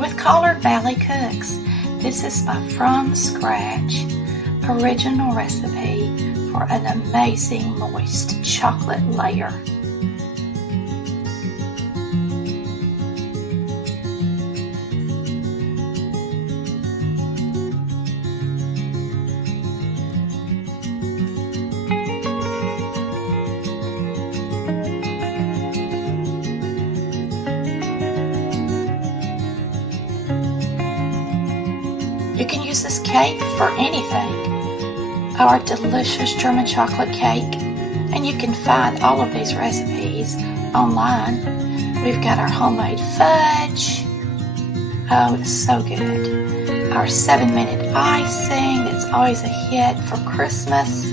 with Collard Valley Cooks. This is my from scratch original recipe for an amazing moist chocolate layer. You can use this cake for anything. Our delicious German chocolate cake. And you can find all of these recipes online. We've got our homemade fudge. Oh, it's so good. Our 7-minute icing that's always a hit for Christmas.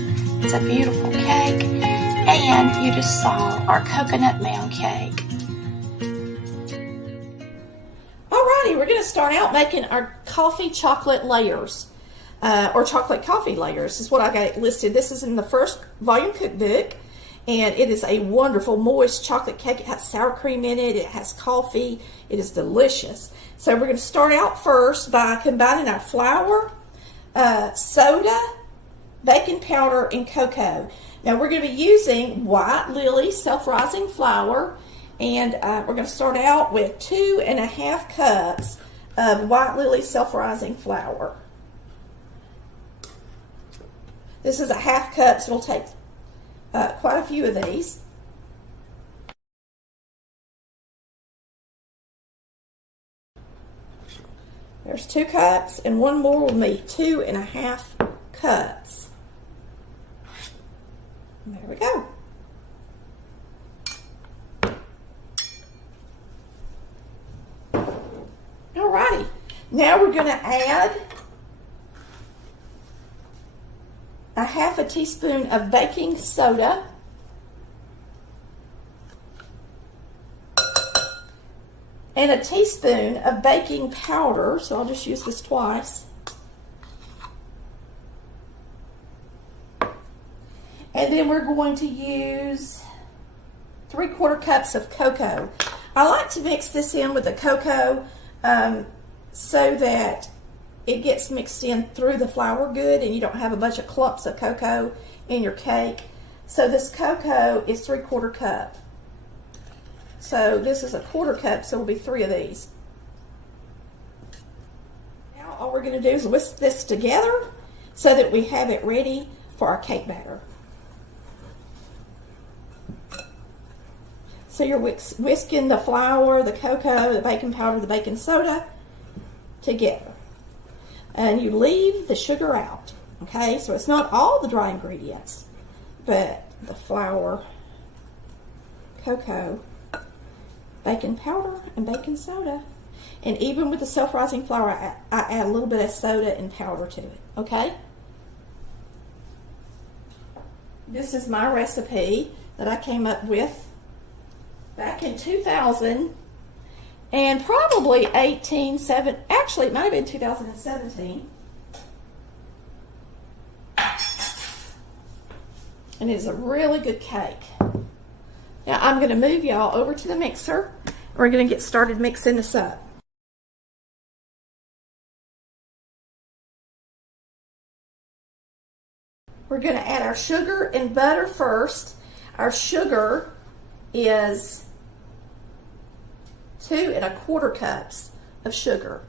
It's a beautiful cake. And you just saw our coconut mound cake. Alrighty, we're going to start out making our coffee chocolate layers, or chocolate coffee layers is what I got listed. This is in the first volume cookbook, and it is a wonderful moist chocolate cake. It has sour cream in it. It has coffee. It is delicious. So we're going to start out first by combining our flour, soda, baking powder, and cocoa. Now we're going to be using White Lily self-rising flour. And we're going to start out with 2.5 cups of White Lily self-rising flour. This is a 1/2 cup, so it'll take quite a few of these. There's 2 cups, and one more will make 2.5 cups. And there we go. Alrighty, now we're going to add a 1/2 teaspoon of baking soda, and a teaspoon of baking powder, so I'll just use this twice. And then we're going to use 3/4 cups of cocoa. I like to mix this in with the cocoa so that it gets mixed in through the flour good and you don't have a bunch of clumps of cocoa in your cake. So this cocoa is 3/4 cup. So this is a 1/4 cup, so it'll be 3 of these. Now all we're going to do is whisk this together so that we have it ready for our cake batter. So you're whisking the flour, the cocoa, the baking powder, the baking soda together. And you leave the sugar out. Okay, so it's not all the dry ingredients, but the flour, cocoa, baking powder, and baking soda. And even with the self-rising flour, I add a little bit of soda and powder to it. Okay? This is my recipe that I came up with back in 2000 and probably actually it might have been 2017. And it is a really good cake. Now I'm going to move y'all over to the mixer. We're going to get started mixing this up. We're going to add our sugar and butter first. Our sugar is 2.25 cups of sugar.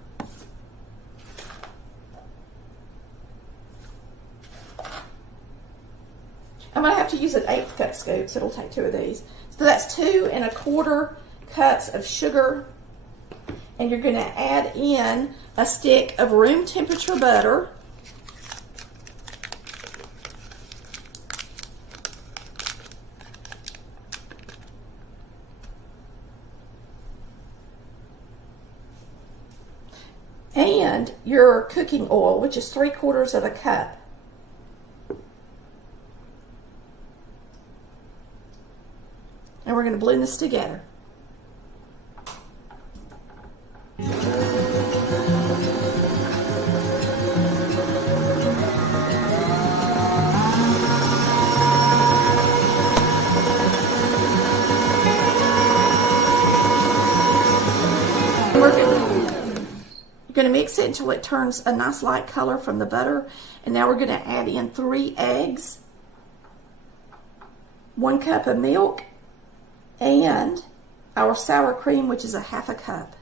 I'm going to have to use an 1/8 cup scoop, so it'll take 2 of these. So that's 2.25 cups of sugar. And you're going to add in a stick of room temperature butter. And your cooking oil, which is 3/4 cup. And we're going to blend this together. going to mix it until it turns a nice light color from the butter. And now we're going to add in 3 eggs, 1 cup of milk, and our sour cream, which is a 1/2 cup.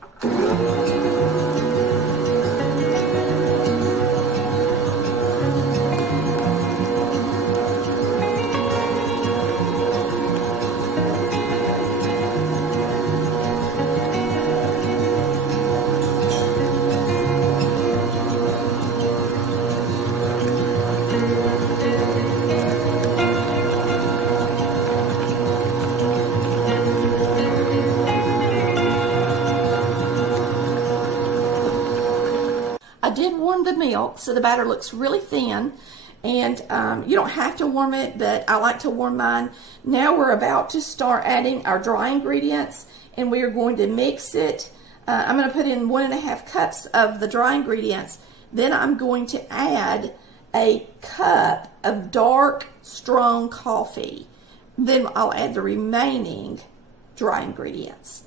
I did warm the milk, so the batter looks really thin, and you don't have to warm it, but I like to warm mine. Now we're about to start adding our dry ingredients, and we are going to mix it. I'm going to put in 1.5 cups of the dry ingredients. Then I'm going to add a cup of dark, strong coffee. Then I'll add the remaining dry ingredients.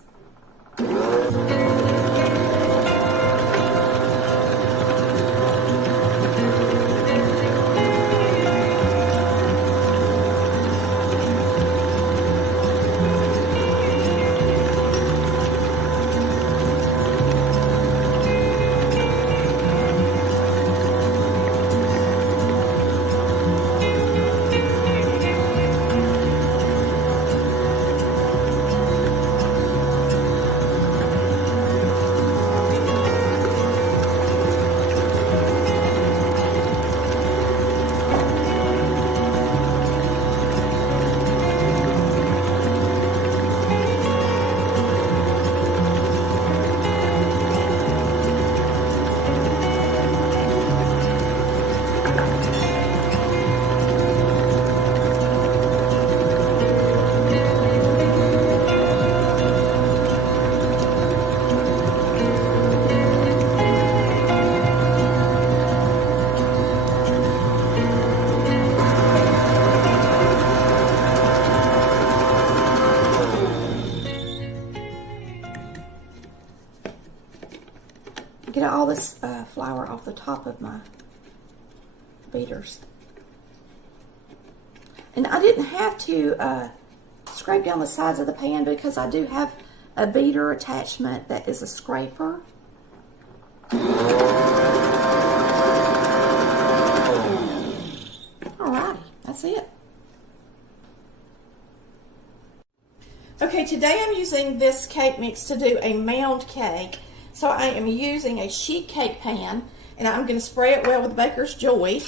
Get all this flour off the top of my beaters. And I didn't have to scrape down the sides of the pan because I do have a beater attachment that is a scraper. Alrighty, that's it. Okay, today I'm using this cake mix to do a mound cake. So I am using a sheet cake pan, and I'm going to spray it well with Baker's Joy.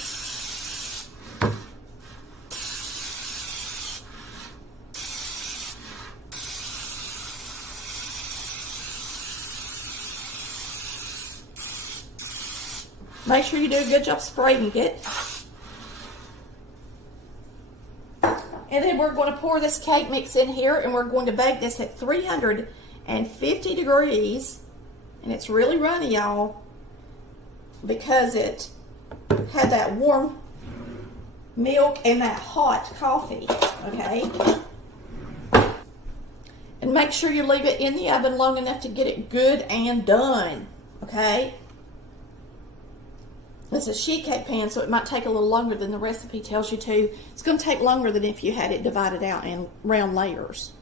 Make sure you do a good job spraying it. And then we're going to pour this cake mix in here, and we're going to bake this at 350 degrees. And it's really runny, y'all, because it had that warm milk and that hot coffee, okay? And make sure you leave it in the oven long enough to get it good and done, okay? It's a sheet cake pan, so it might take a little longer than the recipe tells you to. It's going to take longer than if you had it divided out in round layers.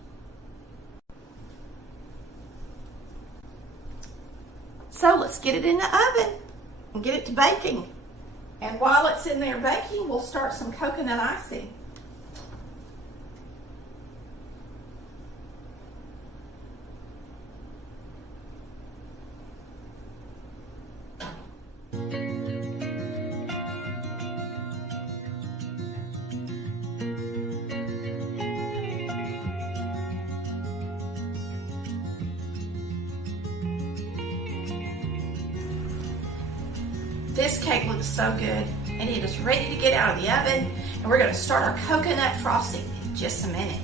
So let's get it in the oven and get it to baking. And while it's in there baking, we'll start some coconut icing. This cake looks so good, and it is ready to get out of the oven, and we're going to start our coconut frosting in just a minute.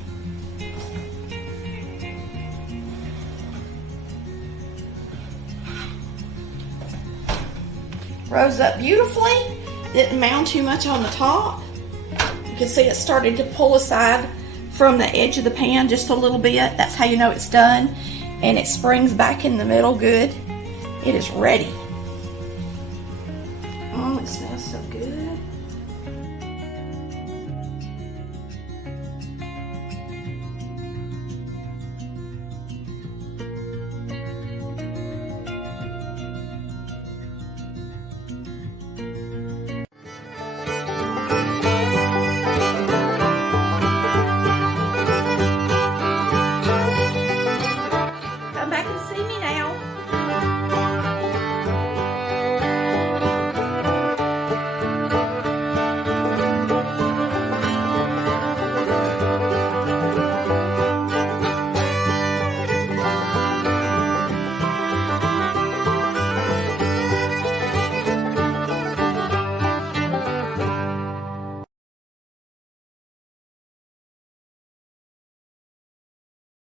Rose up beautifully, didn't mound too much on the top. You can see it started to pull aside from the edge of the pan just a little bit. That's how you know it's done, and it springs back in the middle good. It is ready. smells so good.